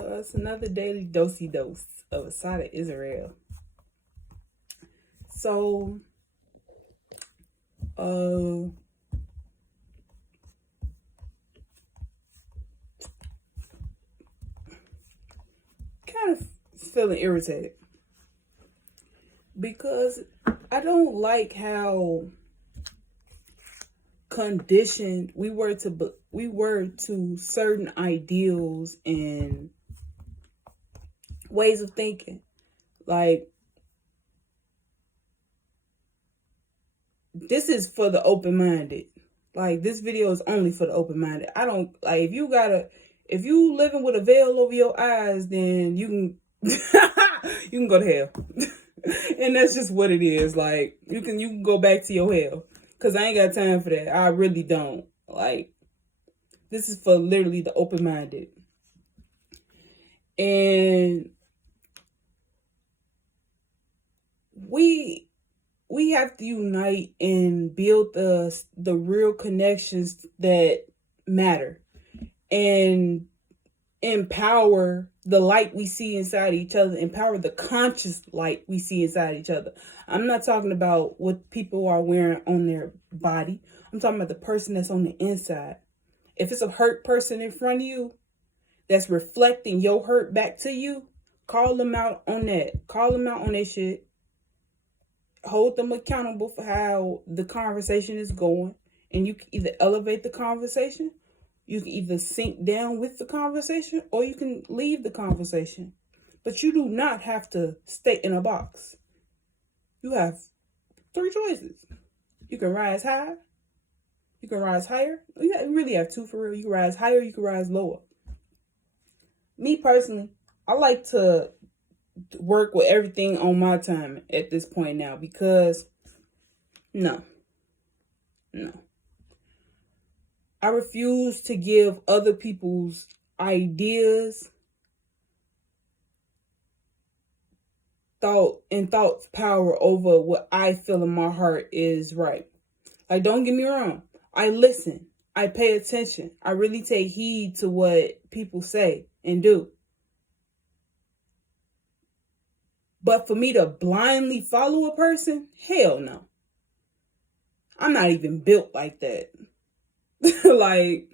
It's another daily dosey dose of Asada Israel. So, kind of feeling irritated because I don't like how conditioned we were to certain ideals and ways of thinking. Like, this is for the open-minded. Like, this video is only for the open-minded. I don't like, if you living with a veil over your eyes, then you can you can go to hell. And that's just what it is. Like, you can go back to your hell, because I ain't got time for that. I really don't. Like, this is for literally the open-minded. And we have to unite and build the real connections that matter, and empower the light we see inside each other, empower the conscious light we see inside each other. I'm not talking about what people are wearing on their body. I'm talking about the person that's on the inside. If it's a hurt person in front of you that's reflecting your hurt back to you, call them out on that. Call them out on that shit. Hold them accountable for how the conversation is going. And you can either elevate the conversation, you can either sink down with the conversation, or you can leave the conversation. But you do not have to stay in a box. You have 3 choices. You can rise high. You can rise higher. You really have 2 for real. You can rise higher, you can rise lower. Me personally, I like to work with everything on my time at this point now, because no. I refuse to give other people's ideas, thoughts power over what I feel in my heart is right. Like, don't get me wrong. I listen. I pay attention. I really take heed to what people say and do. But for me to blindly follow a person, hell no. I'm not even built like that. like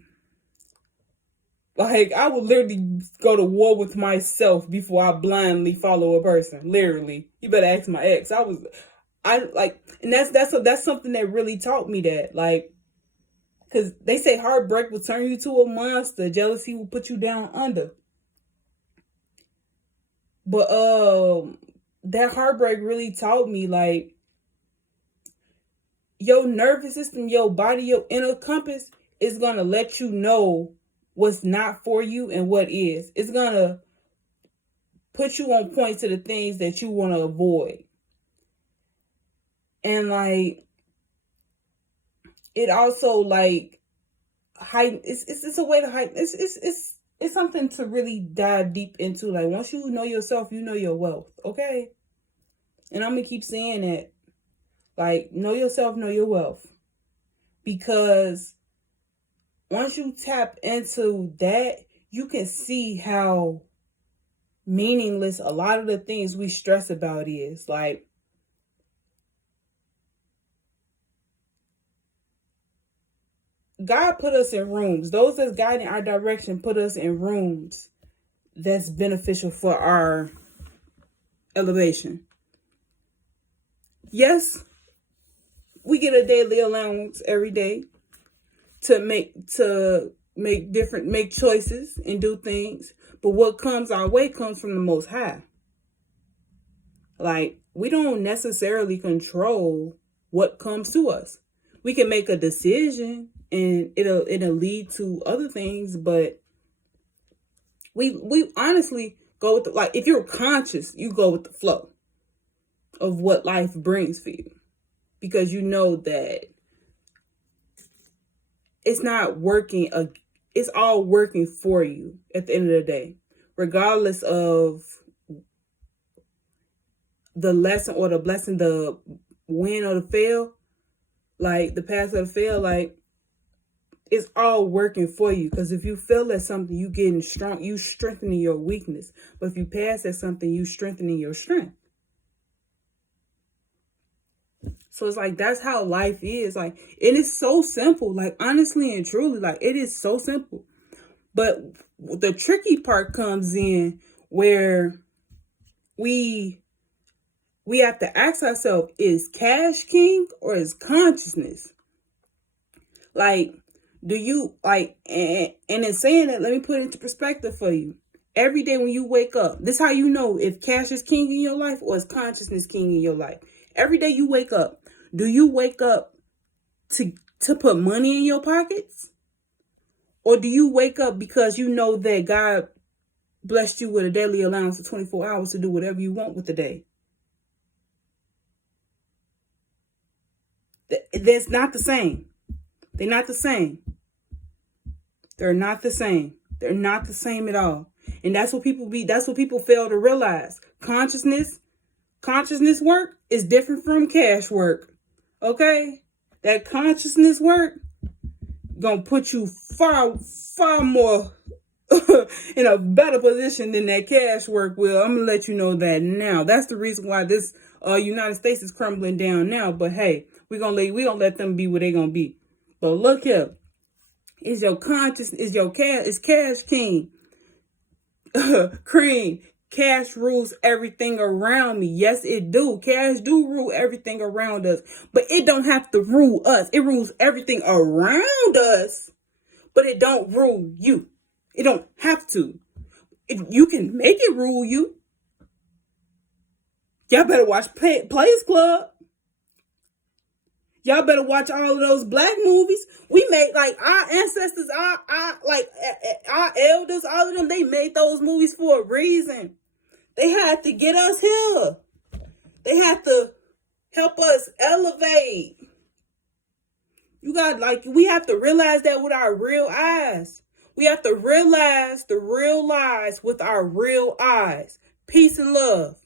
I would literally go to war with myself before I blindly follow a person. Literally. You better ask my ex. And that's something that really taught me that. Like, because they say heartbreak will turn you to a monster. Jealousy will put you down under. But that heartbreak really taught me, like, your nervous system, your body, your inner compass is going to let you know what's not for you and what is. It's going to put you on point to the things that you want to avoid. And, like, it also, like, heighten. It's a way to heighten. It's something to really dive deep into. Like, once you know yourself, you know your wealth. Okay? And I'm going to keep saying that. Like, know yourself, know your wealth. Because once you tap into that, you can see how meaningless a lot of the things we stress about is. Like, God put us in rooms. Those that's guiding our direction put us in rooms that's beneficial for our elevation. Yes, we get a daily allowance every day to make choices and do things. But what comes our way comes from the Most High. Like, we don't necessarily control what comes to us. We can make a decision and it'll lead to other things, but we honestly go with like, if you're conscious, you go with the flow of what life brings for you, because you know that it's not working. It's all working for you at the end of the day, regardless of the lesson or the blessing, the win or the fail, like the pass or the fail. Like, it's all working for you. Because if you feel at something, you getting strong, you strengthening your weakness. But if you pass at something, you strengthening your strength. So it's like, that's how life is. Like, it is so simple. Like, honestly and truly, like, it is so simple. But the tricky part comes in where we have to ask ourselves, is cash king or is consciousness? Like, do you, like, and in saying that, let me put it into perspective for you. Every day when you wake up, this is how you know if cash is king in your life or is consciousness king in your life. Every day you wake up, do you wake up to put money in your pockets? Or do you wake up because you know that God blessed you with a daily allowance of 24 hours to do whatever you want with the day? That's not the same. They're not the same. They're not the same. They're not the same at all. And that's what people fail to realize. Consciousness work is different from cash work. Okay? That consciousness work gonna put you far more in a better position than that cash work will. I'm gonna let you know that now. That's the reason why this United States is crumbling down now. But hey, we gonna let them be where they gonna be. But look here, is cash king? Cream. Cash rules everything around me. Yes, it do. Cash do rule everything around us. But it don't have to rule us. It rules everything around us. But it don't rule you. It don't have to. You can make it rule you. Y'all better watch Players Club. Y'all better watch all of those black movies. We made, like, our ancestors, our elders, all of them, they made those movies for a reason. They had to get us here. They had to help us elevate. We have to realize that with our real eyes. We have to realize the real lies with our real eyes. Peace and love.